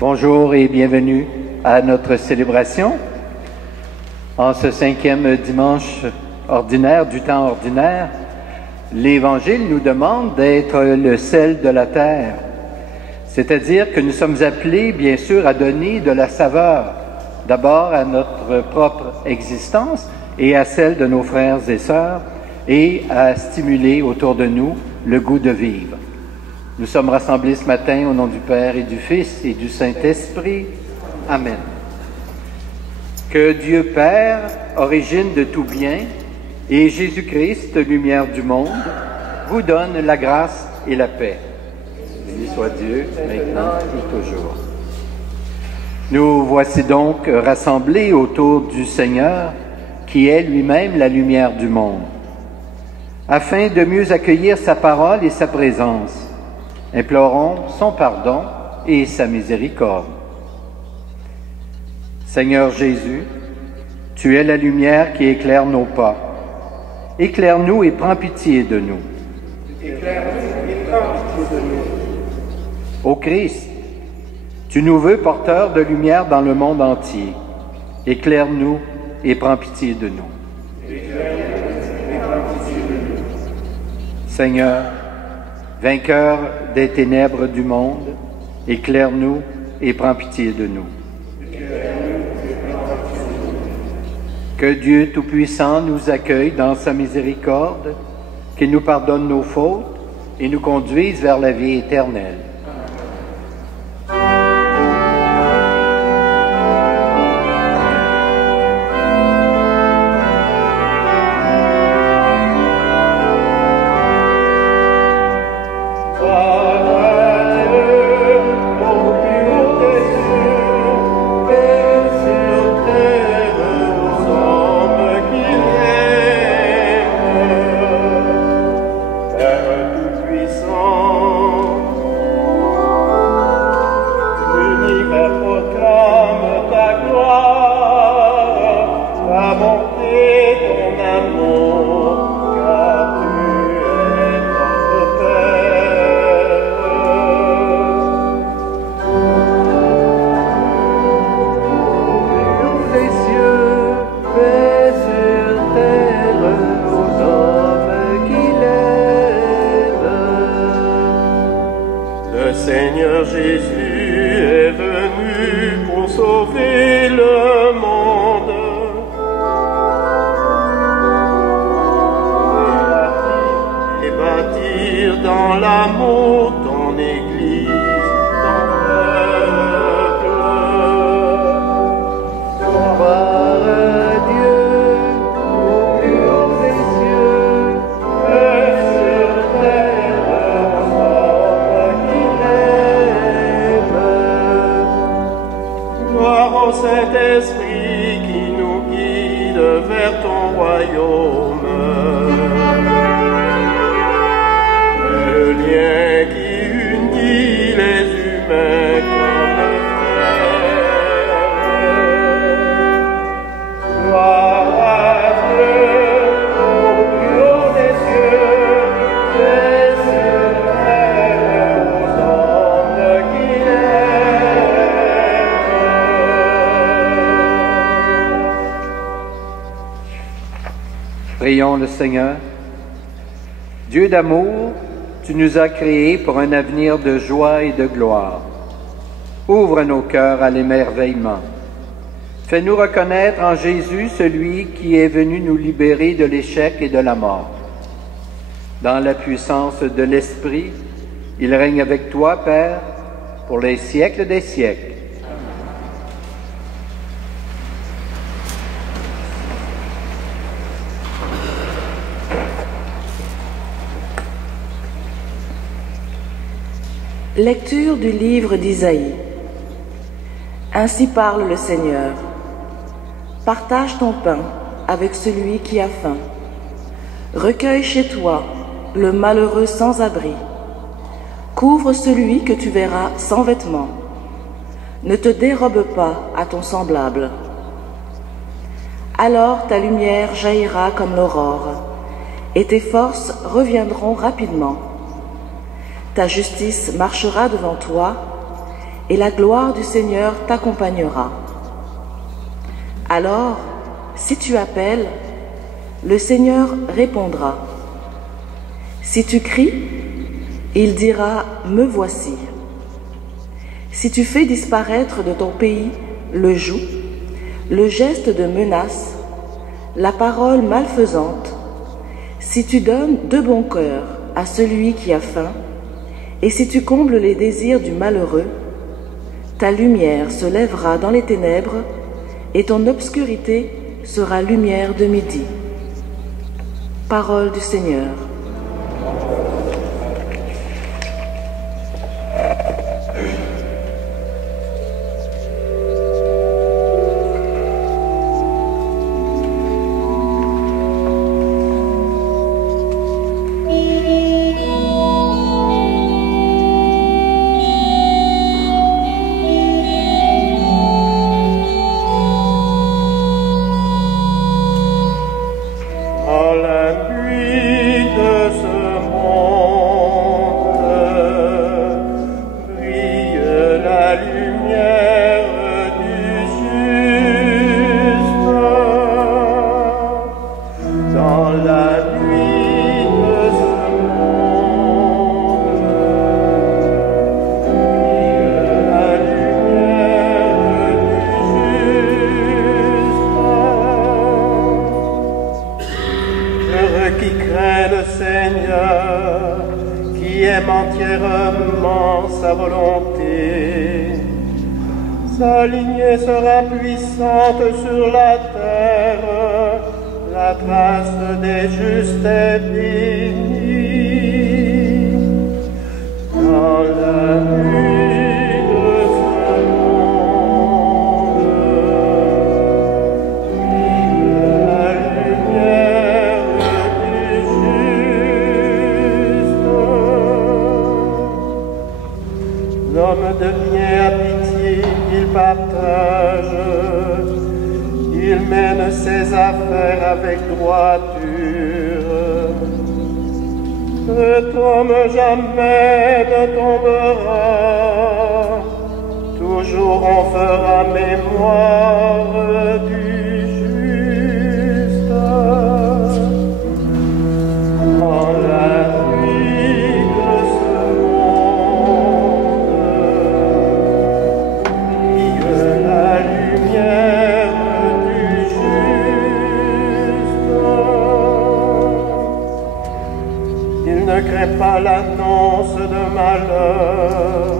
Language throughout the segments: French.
Bonjour et bienvenue à notre célébration. En ce 5e dimanche ordinaire, du temps ordinaire, l'Évangile nous demande d'être le sel de la terre. C'est-à-dire que nous sommes appelés, bien sûr, à donner de la saveur, d'abord à notre propre existence et à celle de nos frères et sœurs, et à stimuler autour de nous le goût de vivre. Nous sommes rassemblés ce matin au nom du Père et du Fils et du Saint-Esprit. Amen. Que Dieu Père, origine de tout bien, et Jésus-Christ, lumière du monde, vous donne la grâce et la paix. Béni soit Dieu, maintenant et toujours. Nous voici donc rassemblés autour du Seigneur, qui est lui-même la lumière du monde, afin de mieux accueillir sa parole et sa présence. Implorons son pardon et sa miséricorde. Seigneur Jésus, tu es la lumière qui éclaire nos pas. Éclaire-nous et prends pitié de nous. Éclaire-nous et prends pitié de nous. Ô Christ, tu nous veux porteurs de lumière dans le monde entier. Éclaire-nous et prends pitié de nous. Éclaire-nous et prends pitié de nous. Seigneur, vainqueur des ténèbres du monde, éclaire-nous et prends pitié de nous. Que Dieu Tout-Puissant nous accueille dans sa miséricorde, qu'il nous pardonne nos fautes et nous conduise vers la vie éternelle. Prions le Seigneur. Dieu d'amour, tu nous as créés pour un avenir de joie et de gloire. Ouvre nos cœurs à l'émerveillement. Fais-nous reconnaître en Jésus celui qui est venu nous libérer de l'échec et de la mort. Dans la puissance de l'Esprit, il règne avec toi, Père, pour les siècles des siècles. Lecture du livre d'Isaïe. Ainsi parle le Seigneur. Partage ton pain avec celui qui a faim. Recueille chez toi le malheureux sans abri. Couvre celui que tu verras sans vêtements. Ne te dérobe pas à ton semblable. Alors ta lumière jaillira comme l'aurore, et tes forces reviendront rapidement. Ta justice marchera devant toi, et la gloire du Seigneur t'accompagnera. Alors, si tu appelles, le Seigneur répondra. Si tu cries, il dira « Me voici ». Si tu fais disparaître de ton pays le joug, le geste de menace, la parole malfaisante, si tu donnes de bon cœur à celui qui a faim, et si tu combles les désirs du malheureux, ta lumière se lèvera dans les ténèbres et ton obscurité sera lumière de midi. Parole du Seigneur. entièrement sa volonté. Sa lignée sera puissante sur la terre, la trace des justes est bénie. Dans la nuit de ce monde, la lumière du juste. L'homme devient à pitié, il partage, il mène ses affaires avec droiture. Cet homme jamais ne tombera, toujours on fera mémoire du juste. Dans la nuit de ce monde, brille la lumière du juste. Il ne craint pas l'annonce de malheur.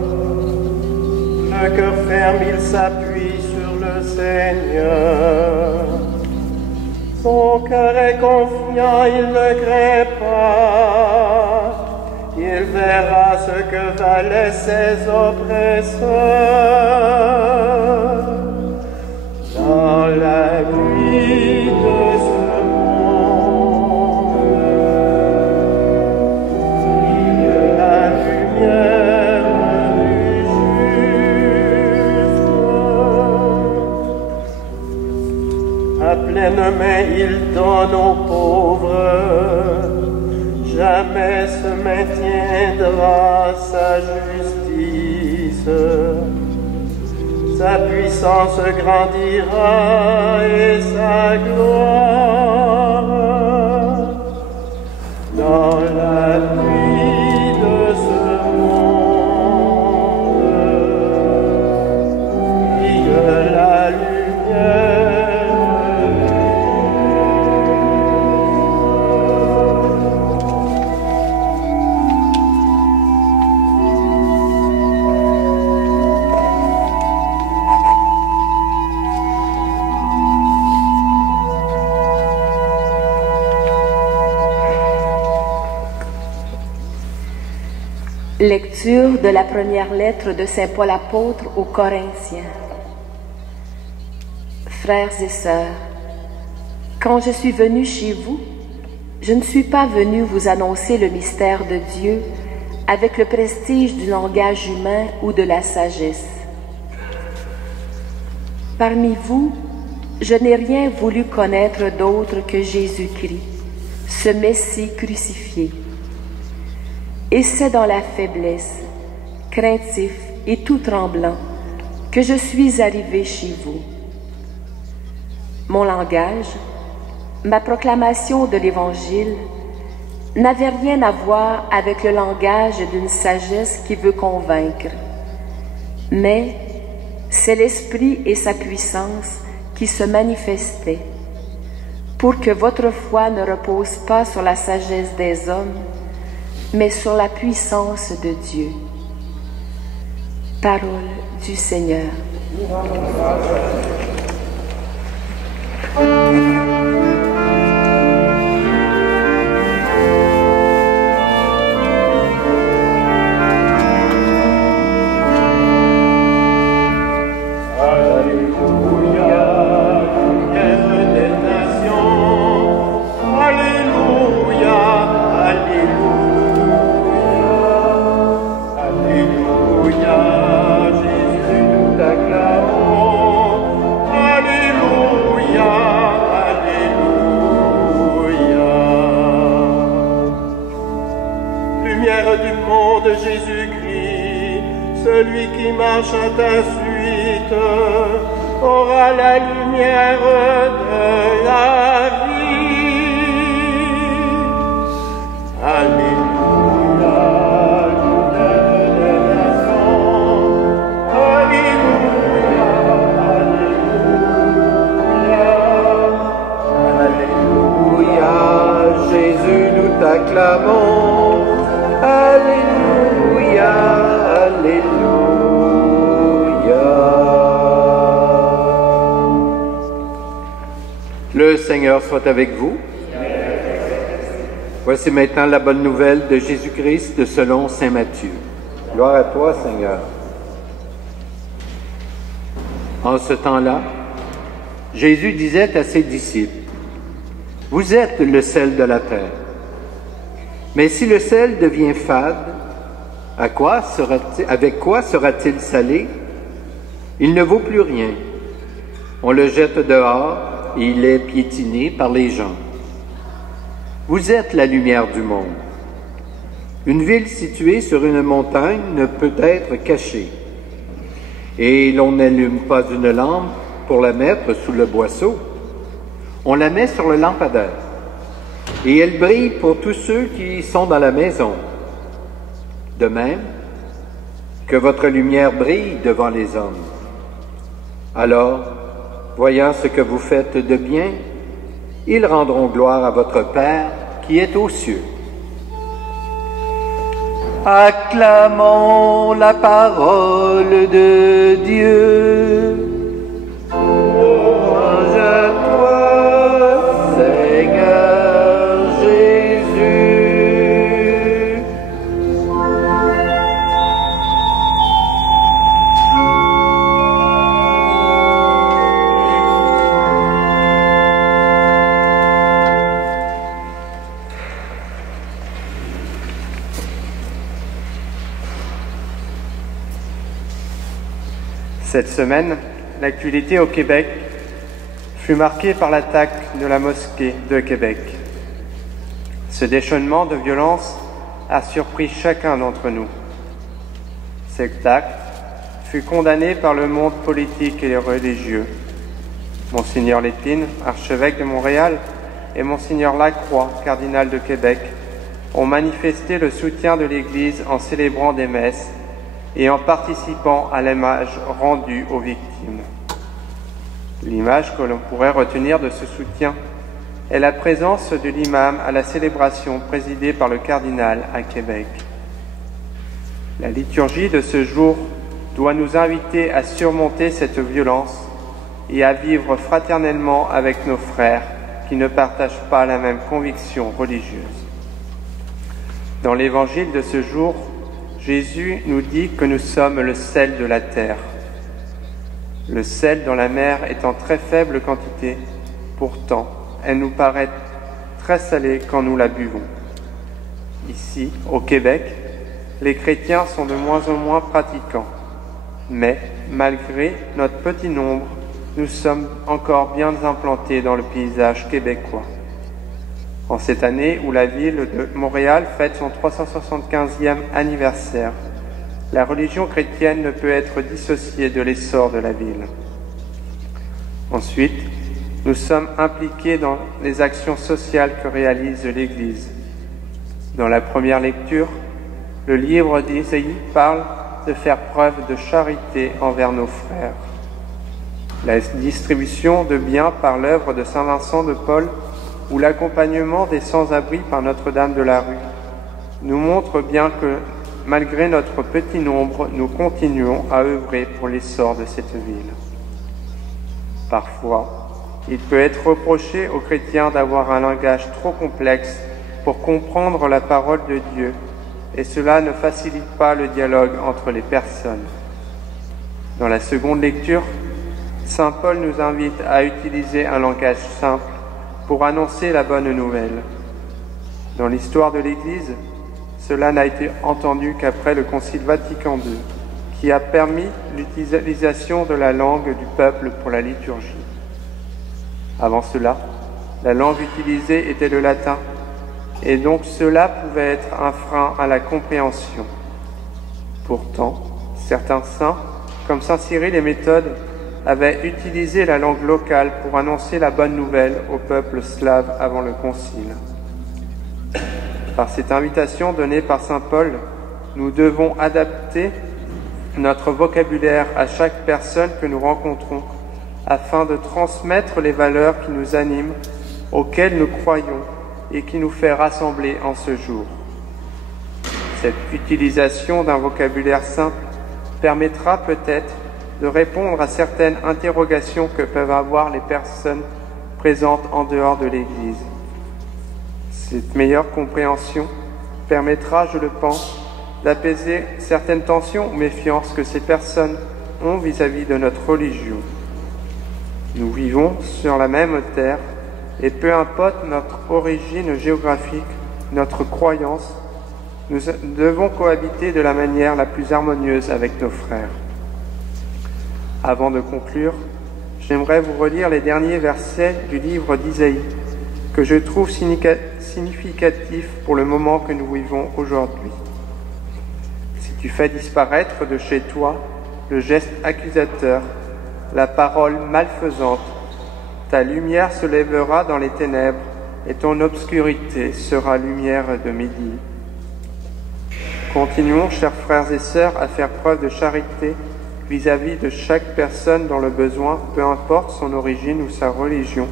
Le cœur ferme, il s'appuie sur le Seigneur. Son cœur est confiant, il ne craint pas. Il verra ce que valaient ses oppresseurs. Dans la nuit de ce monde, brille la lumière du juste. À pleine main, il donne aux pauvres. Jamais se maintiendra sa justice. Sa puissance grandira et sa gloire. Dans la nuit de ce monde, brille la lumière. Lecture de la première lettre de Saint Paul apôtre aux Corinthiens. Frères et sœurs, quand je suis venu chez vous, je ne suis pas venu vous annoncer le mystère de Dieu avec le prestige du langage humain ou de la sagesse. Parmi vous, je n'ai rien voulu connaître d'autre que Jésus-Christ, ce Messie crucifié. Et c'est dans la faiblesse, craintif et tout tremblant que je suis arrivé chez vous. Mon langage, ma proclamation de l'Évangile n'avait rien à voir avec le langage d'une sagesse qui veut convaincre, mais c'est l'Esprit et sa puissance qui se manifestaient pour que votre foi ne repose pas sur la sagesse des hommes, mais sur la puissance de Dieu. Parole du Seigneur. Celui qui marche à ta suite aura la lumière de la vie. Alléluia, lumière des nations. Alléluia, alléluia. Alléluia, Jésus, nous t'acclamons. Alléluia, alléluia. Le Seigneur soit avec vous. Voici maintenant la bonne nouvelle de Jésus-Christ selon saint Matthieu. Gloire à toi, Seigneur. En ce temps-là, Jésus disait à ses disciples, « Vous êtes le sel de la terre. Mais si le sel devient fade, avec quoi sera-t-il salé? Il ne vaut plus rien. On le jette dehors et il est piétiné par les gens. Vous êtes la lumière du monde. Une ville située sur une montagne ne peut être cachée. Et l'on n'allume pas une lampe pour la mettre sous le boisseau. On la met sur le lampadaire. Et elle brille pour tous ceux qui sont dans la maison. De même, que votre lumière brille devant les hommes. Alors, voyant ce que vous faites de bien, ils rendront gloire à votre Père qui est aux cieux. Acclamons la parole de Dieu. Louange à toi, Seigneur Jésus. Cette semaine, l'actualité au Québec fut marquée par l'attaque de la mosquée de Québec. Ce déchaînement de violence a surpris chacun d'entre nous. Cet acte fut condamné par le monde politique et religieux. Monseigneur Lépine, archevêque de Montréal, et Monseigneur Lacroix, cardinal de Québec, ont manifesté le soutien de l'Église en célébrant des messes et en participant à l'hommage rendu aux victimes. L'image que l'on pourrait retenir de ce soutien est la présence de l'imam à la célébration présidée par le cardinal à Québec. La liturgie de ce jour doit nous inviter à surmonter cette violence et à vivre fraternellement avec nos frères qui ne partagent pas la même conviction religieuse. Dans l'évangile de ce jour, Jésus nous dit que nous sommes le sel de la terre. Le sel dans la mer est en très faible quantité, pourtant elle nous paraît très salée quand nous la buvons. Ici, au Québec, les chrétiens sont de moins en moins pratiquants, mais malgré notre petit nombre, nous sommes encore bien implantés dans le paysage québécois. En cette année où la ville de Montréal fête son 375e anniversaire, La religion chrétienne ne peut être dissociée de l'essor de la ville. Ensuite, nous sommes impliqués dans les actions sociales que réalise l'Église. Dans la première lecture, le livre d'Ésaïe parle de faire preuve de charité envers nos frères. La distribution de biens par l'œuvre de Saint Vincent de Paul ou l'accompagnement des sans-abri par Notre-Dame de la Rue nous montrent bien que, malgré notre petit nombre, nous continuons à œuvrer pour l'essor de cette ville. Parfois, il peut être reproché aux chrétiens d'avoir un langage trop complexe pour comprendre la parole de Dieu, et cela ne facilite pas le dialogue entre les personnes. Dans la seconde lecture, Saint Paul nous invite à utiliser un langage simple pour annoncer la bonne nouvelle. Dans l'histoire de l'Église, cela n'a été entendu qu'après le Concile Vatican II, qui a permis l'utilisation de la langue du peuple pour la liturgie. Avant cela, la langue utilisée était le latin, et donc cela pouvait être un frein à la compréhension. Pourtant, certains saints, comme saint Cyril et Méthode, avaient utilisé la langue locale pour annoncer la bonne nouvelle au peuple slave avant le Concile. Par cette invitation donnée par saint Paul, nous devons adapter notre vocabulaire à chaque personne que nous rencontrons, afin de transmettre les valeurs qui nous animent, auxquelles nous croyons et qui nous fait rassembler en ce jour. Cette utilisation d'un vocabulaire simple permettra peut-être de répondre à certaines interrogations que peuvent avoir les personnes présentes en dehors de l'Église. Cette meilleure compréhension permettra, je le pense, d'apaiser certaines tensions ou méfiances que ces personnes ont vis-à-vis de notre religion. Nous vivons sur la même terre et peu importe notre origine géographique, notre croyance, nous devons cohabiter de la manière la plus harmonieuse avec nos frères. Avant de conclure, j'aimerais vous relire les derniers versets du livre d'Isaïe, que je trouve significatifs pour le moment que nous vivons aujourd'hui. Si tu fais disparaître de chez toi le geste accusateur, la parole malfaisante, ta lumière se lèvera dans les ténèbres et ton obscurité sera lumière de midi. Continuons, chers frères et sœurs, à faire preuve de charité vis-à-vis de chaque personne dans le besoin, peu importe son origine ou sa religion.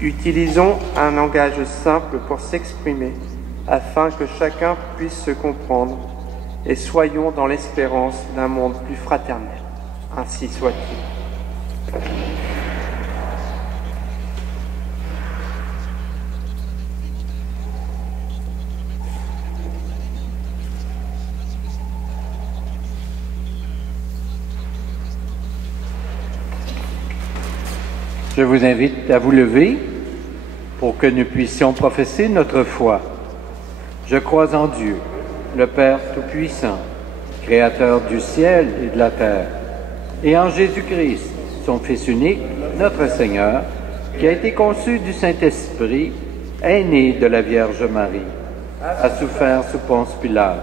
Utilisons un langage simple pour s'exprimer, afin que chacun puisse se comprendre, et soyons dans l'espérance d'un monde plus fraternel. Ainsi soit-il. Je vous invite à vous lever pour que nous puissions professer notre foi. Je crois en Dieu, le Père Tout-Puissant, Créateur du ciel et de la terre, et en Jésus-Christ, son Fils unique, notre Seigneur, qui a été conçu du Saint-Esprit, est né de la Vierge Marie, a souffert sous Ponce Pilate,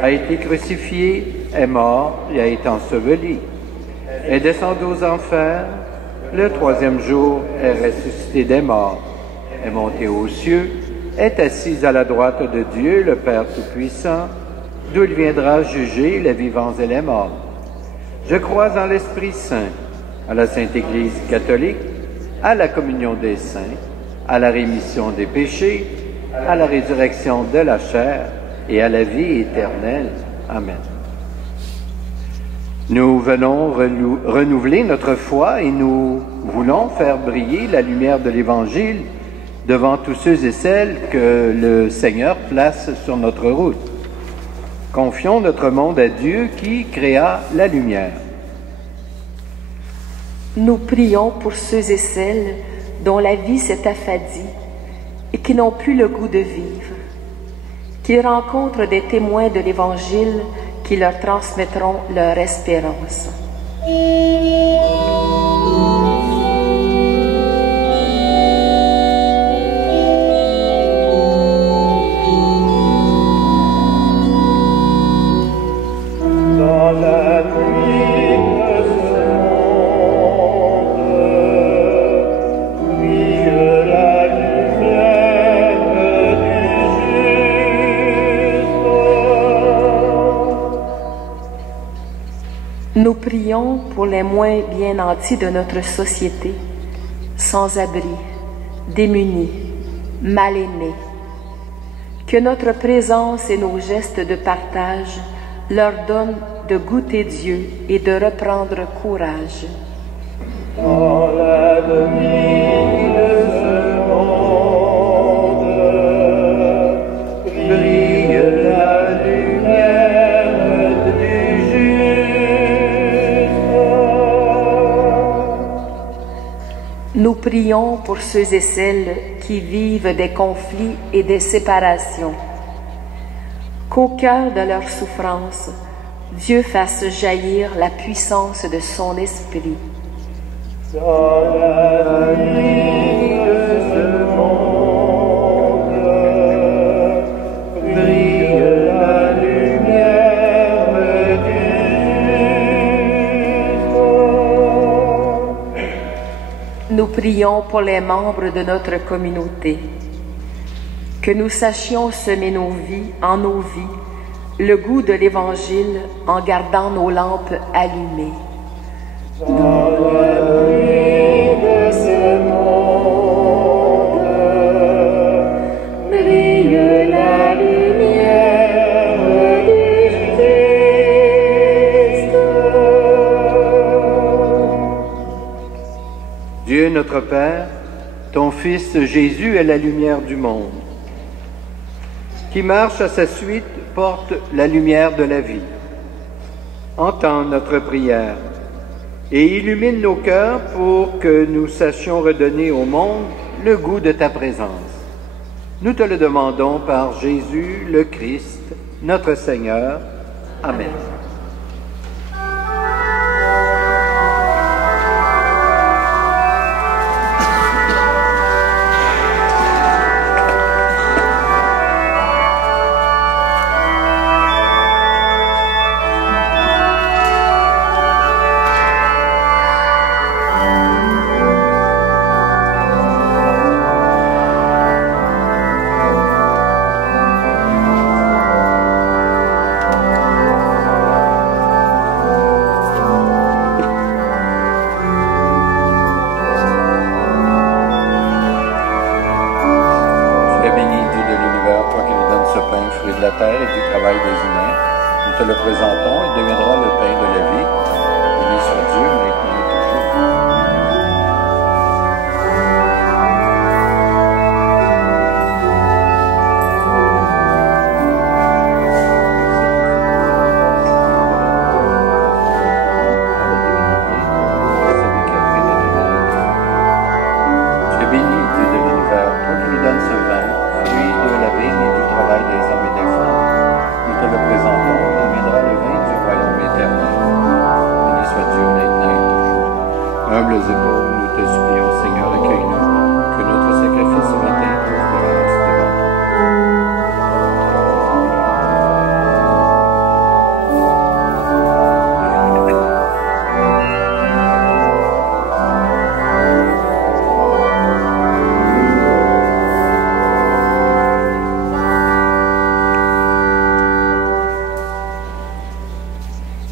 a été crucifié, est mort et a été enseveli, est descendu aux enfers. Le troisième jour est ressuscité des morts, est monté aux cieux, est assis à la droite de Dieu, le Père Tout-Puissant, d'où il viendra juger les vivants et les morts. Je crois en l'Esprit Saint, à la Sainte Église catholique, à la communion des saints, à la rémission des péchés, à la résurrection de la chair et à la vie éternelle. Amen. Nous venons renouveler notre foi et nous voulons faire briller la lumière de l'Évangile devant tous ceux et celles que le Seigneur place sur notre route. Confions notre monde à Dieu qui créa la lumière. Nous prions pour ceux et celles dont la vie s'est affadie et qui n'ont plus le goût de vivre, qu'ils rencontrent des témoins de l'Évangile qui leur transmettront leur espérance. Nous prions pour les moins bien nantis de notre société, sans-abri, démunis, mal-aimés. Que notre présence et nos gestes de partage leur donnent de goûter Dieu et de reprendre courage. Dans la nuit de ce monde, brille la lumière du juste. Nous prions pour ceux et celles qui vivent des conflits et des séparations. Qu'au cœur de leur souffrance, Dieu fasse jaillir la puissance de son esprit. Dans la nuit de ce monde, brille la lumière du juste. Nous prions pour les membres de notre communauté. Que nous sachions semer en nos vies, le goût de l'Évangile en gardant nos lampes allumées. Dans la nuit de ce monde, brille la lumière du Christ. Dieu notre Père, ton Fils Jésus est la lumière du monde. Qui marche à sa suite porte la lumière de la vie. Entends notre prière et illumine nos cœurs pour que nous sachions redonner au monde le goût de ta présence. Nous te le demandons par Jésus le Christ, notre Seigneur. Amen.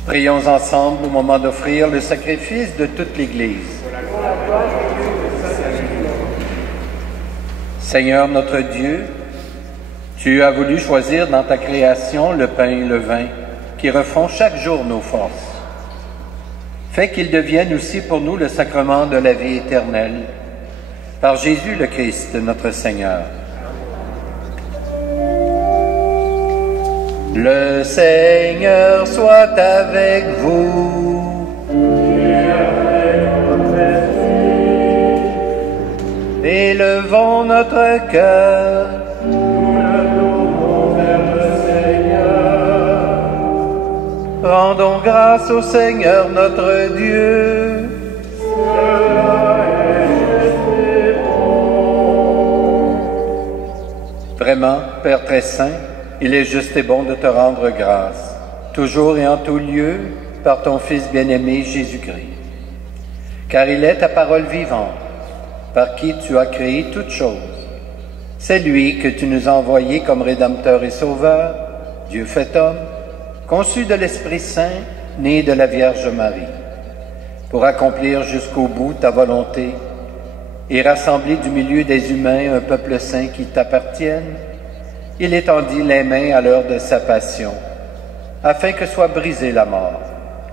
Prions ensemble au moment d'offrir le sacrifice de toute l'Église. Seigneur notre Dieu, tu as voulu choisir dans ta création le pain et le vin qui refont chaque jour nos forces. Fais qu'ils deviennent aussi pour nous le sacrement de la vie éternelle, par Jésus le Christ, notre Seigneur. Le Seigneur soit avec vous. Élevons notre cœur. Rendons grâce au Seigneur notre Dieu. Vraiment, Père très saint, il est juste et bon de te rendre grâce, toujours et en tout lieu, par ton Fils bien-aimé Jésus-Christ. Car il est ta parole vivante, par qui tu as créé toutes choses. C'est lui que tu nous as envoyé comme Rédempteur et Sauveur, Dieu fait homme, conçu de l'Esprit Saint, né de la Vierge Marie, pour accomplir jusqu'au bout ta volonté et rassembler du milieu des humains un peuple saint qui t'appartienne, il étendit les mains à l'heure de sa passion, afin que soit brisée la mort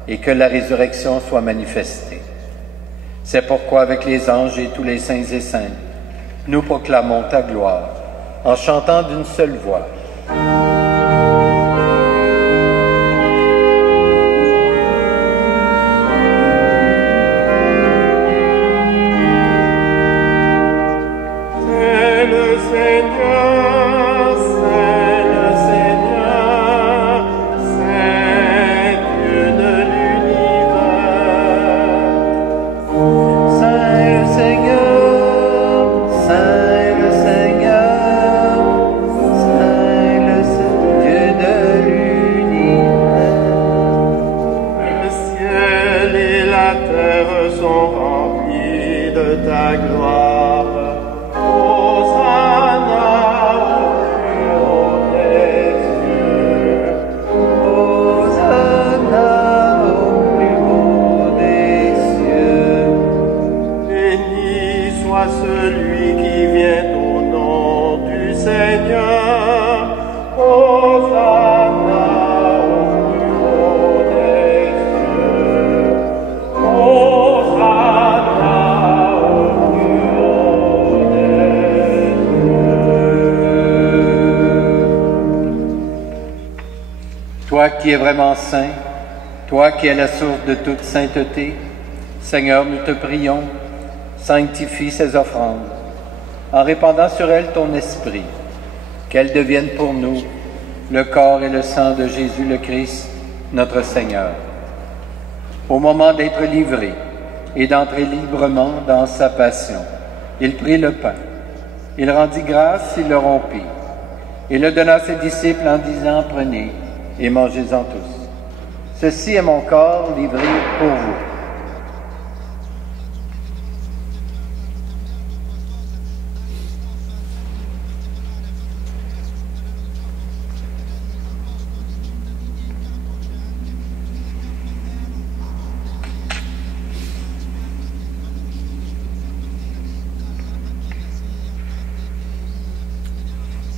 et que la résurrection soit manifestée. C'est pourquoi avec les anges et tous les saints et saintes, nous proclamons ta gloire en chantant d'une seule voix. Toi qui es vraiment saint, toi qui es la source de toute sainteté, Seigneur, nous te prions, sanctifie ces offrandes, en répandant sur elles ton esprit, qu'elles deviennent pour nous le corps et le sang de Jésus le Christ, notre Seigneur. Au moment d'être livré et d'entrer librement dans sa passion, il prit le pain, il rendit grâce, il le rompit, et le donna à ses disciples en disant, « Prenez et mangez-en tous. Ceci est mon corps livré pour vous. »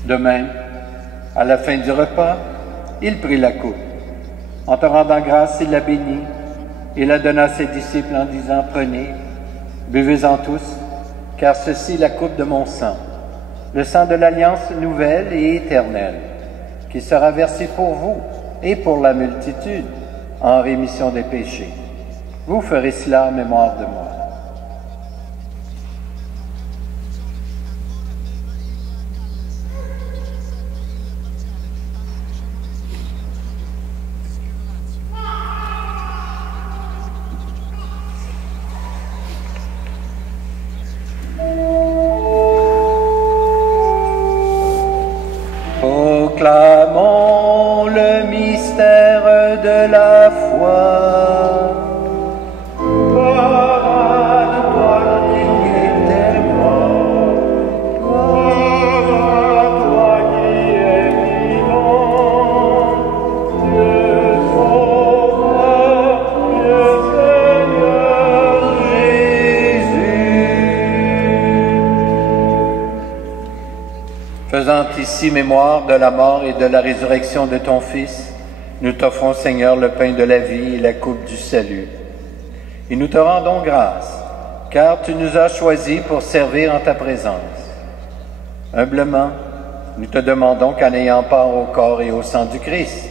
De même, à la fin du repas, il prit la coupe. En te rendant grâce, il la bénit et la donna à ses disciples en disant, « Prenez, buvez-en tous, car ceci est la coupe de mon sang, le sang de l'alliance nouvelle et éternelle, qui sera versé pour vous et pour la multitude en rémission des péchés. Vous ferez cela en mémoire de moi. » Proclamons le mystère de la foi. Gloire à toi qui étais mort, gloire à toi qui es vivant, Dieu sauveur, Dieu Seigneur Jésus. Faisant ici mémoire de la mort et de la résurrection de ton Fils, nous t'offrons, Seigneur, le pain de la vie et la coupe du salut. Et nous te rendons grâce, car tu nous as choisis pour servir en ta présence. Humblement, nous te demandons qu'en ayant part au corps et au sang du Christ,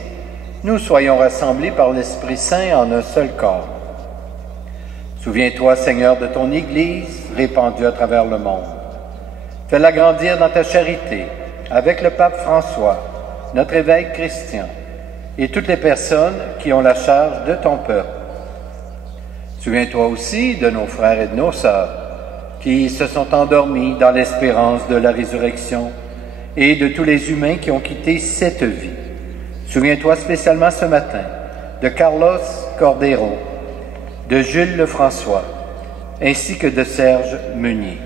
nous soyons rassemblés par l'Esprit Saint en un seul corps. Souviens-toi, Seigneur, de ton Église répandue à travers le monde. Fais-la grandir dans ta charité, avec le pape François, notre évêque Christian, et toutes les personnes qui ont la charge de ton peuple. Souviens-toi aussi de nos frères et de nos sœurs, qui se sont endormis dans l'espérance de la résurrection, et de tous les humains qui ont quitté cette vie. Souviens-toi spécialement ce matin de Carlos Cordero, de Jules Lefrançois, ainsi que de Serge Meunier.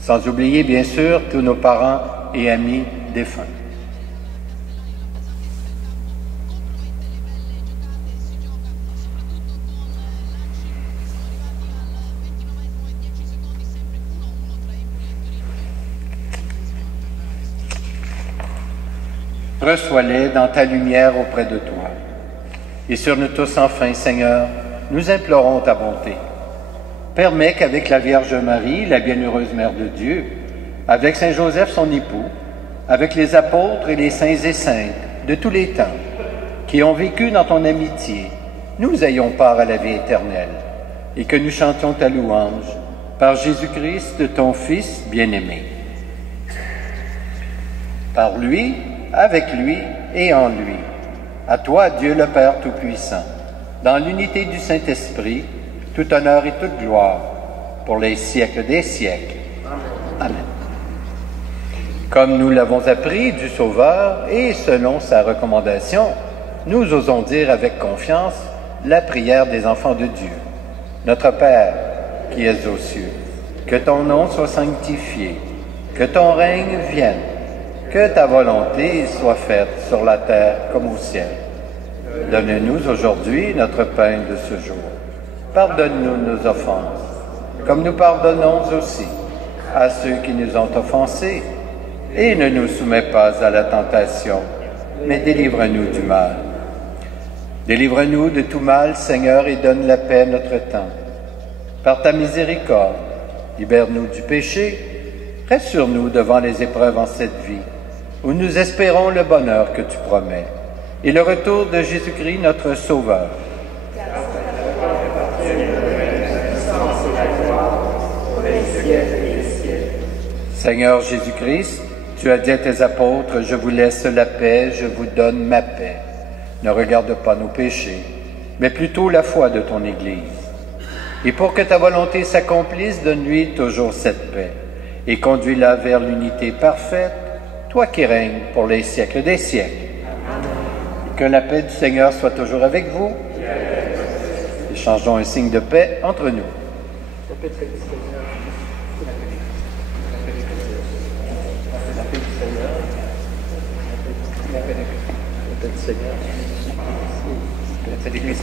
Sans oublier, bien sûr, tous nos parents et amis défunts. Reçois-les dans ta lumière auprès de toi. Et sur nous tous enfin, Seigneur, nous implorons ta bonté. Permets qu'avec la Vierge Marie, la bienheureuse Mère de Dieu, avec Saint Joseph son époux, avec les apôtres et les saints et saintes de tous les temps, qui ont vécu dans ton amitié, nous ayons part à la vie éternelle, et que nous chantions ta louange par Jésus-Christ, ton Fils bien-aimé. Par lui, avec lui et en lui, à toi, Dieu le Père Tout-Puissant, dans l'unité du Saint-Esprit, tout honneur et toute gloire, pour les siècles des siècles. Amen. Comme nous l'avons appris du Sauveur et selon sa recommandation, nous osons dire avec confiance la prière des enfants de Dieu. Notre Père, qui es aux cieux, que ton nom soit sanctifié, que ton règne vienne, que ta volonté soit faite sur la terre comme au ciel. Donne-nous aujourd'hui notre pain de ce jour. Pardonne-nous nos offenses, comme nous pardonnons aussi à ceux qui nous ont offensés. Et ne nous soumets pas à la tentation, mais délivre-nous du mal. Délivre-nous de tout mal, Seigneur, et donne la paix à notre temps. Par ta miséricorde, libère-nous du péché, rassure-nous devant les épreuves en cette vie, où nous espérons le bonheur que tu promets, et le retour de Jésus-Christ, notre Sauveur. Seigneur Jésus-Christ, tu as dit à tes apôtres, je vous laisse la paix, je vous donne ma paix. Ne regarde pas nos péchés, mais plutôt la foi de ton Église. Et pour que ta volonté s'accomplisse, donne-lui toujours cette paix, et conduis-la vers l'unité parfaite, toi qui règnes pour les siècles des siècles. Et que la paix du Seigneur soit toujours avec vous. Échangeons un signe de paix entre nous. Seigneur, la paix de Christ.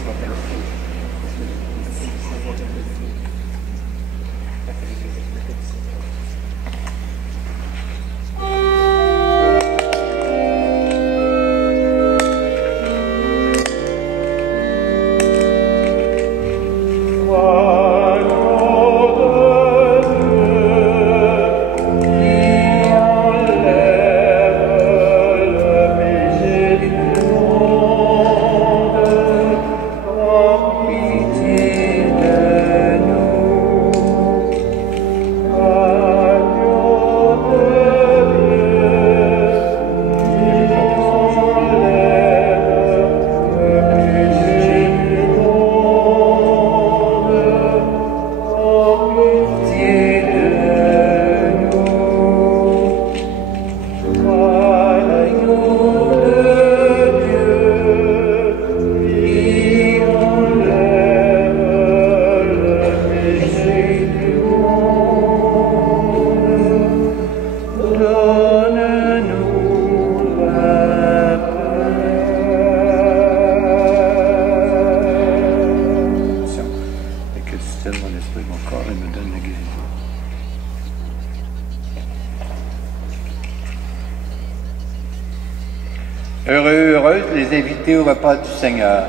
Heureuses les invités au repas du Seigneur.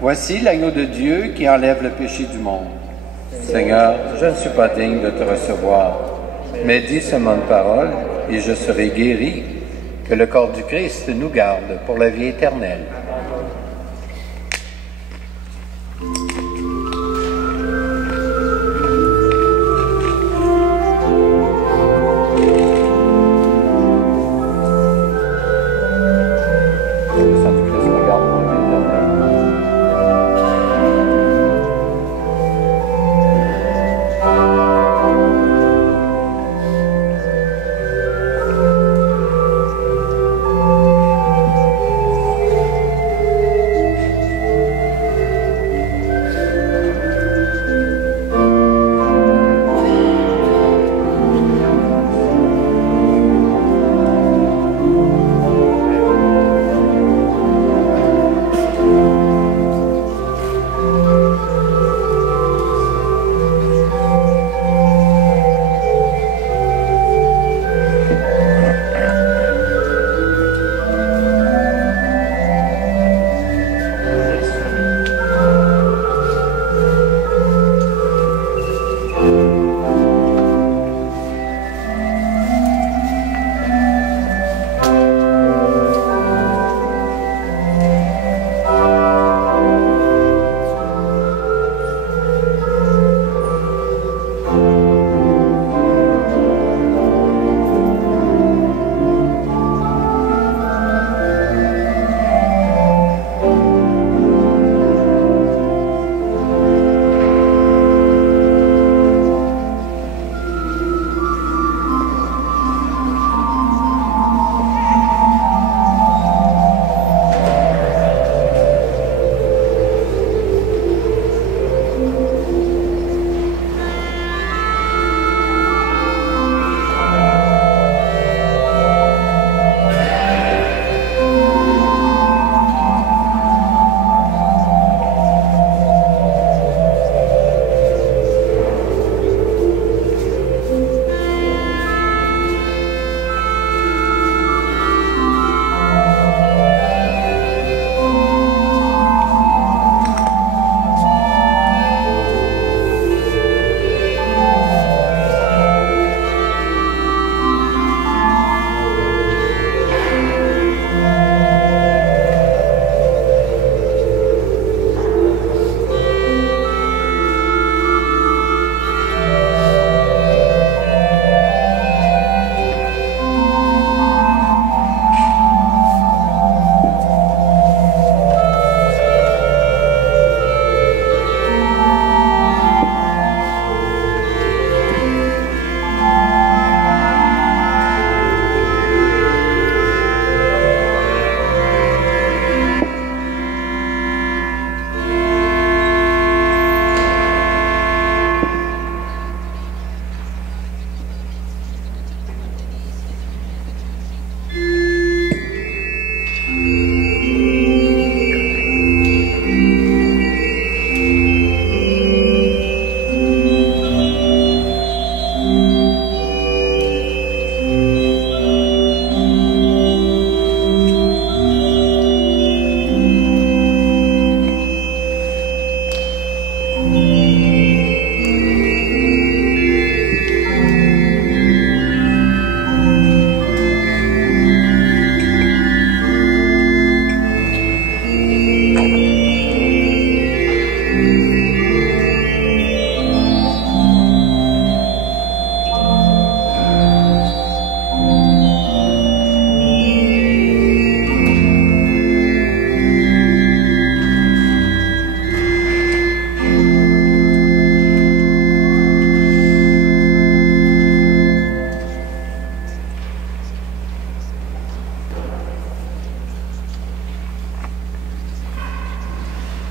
Voici l'agneau de Dieu qui enlève le péché du monde. Seigneur, je ne suis pas digne de te recevoir, mais dis seulement une parole et je serai guéri. Que le corps du Christ nous garde pour la vie éternelle.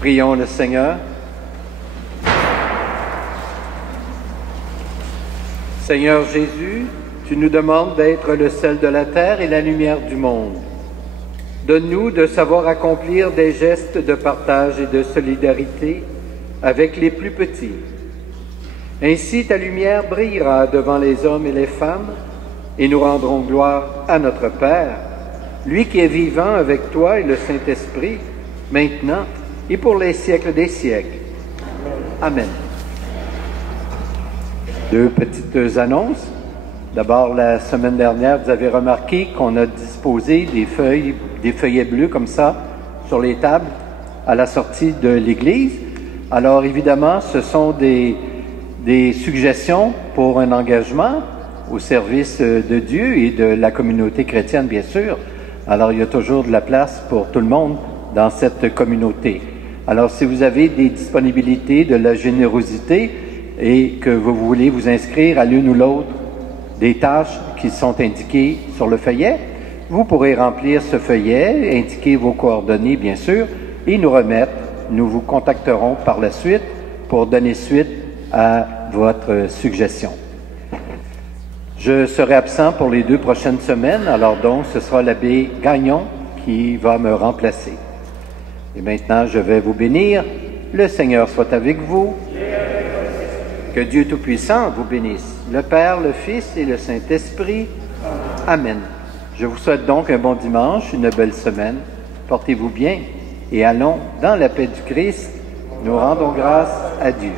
Prions le Seigneur. Seigneur Jésus, tu nous demandes d'être le sel de la terre et la lumière du monde. Donne-nous de savoir accomplir des gestes de partage et de solidarité avec les plus petits. Ainsi ta lumière brillera devant les hommes et les femmes, et nous rendrons gloire à notre Père, lui qui est vivant avec toi et le Saint-Esprit, maintenant et pour les siècles des siècles. Amen. Deux petites annonces. D'abord, la semaine dernière, vous avez remarqué qu'on a disposé des feuillets bleus comme ça sur les tables à la sortie de l'église. Alors évidemment, ce sont des suggestions pour un engagement au service de Dieu et de la communauté chrétienne, bien sûr. Alors il y a toujours de la place pour tout le monde dans cette communauté. Alors si vous avez des disponibilités, de la générosité et que vous voulez vous inscrire à l'une ou l'autre des tâches qui sont indiquées sur le feuillet, vous pourrez remplir ce feuillet, indiquer vos coordonnées bien sûr, et nous remettre. Nous vous contacterons par la suite pour donner suite à votre suggestion. Je serai absent pour les 2 prochaines semaines, alors donc ce sera l'abbé Gagnon qui va me remplacer. Et maintenant, je vais vous bénir. Le Seigneur soit avec vous. Que Dieu Tout-Puissant vous bénisse, le Père, le Fils et le Saint-Esprit. Amen. Je vous souhaite donc un bon dimanche, une belle semaine. Portez-vous bien et allons dans la paix du Christ. Nous rendons grâce à Dieu.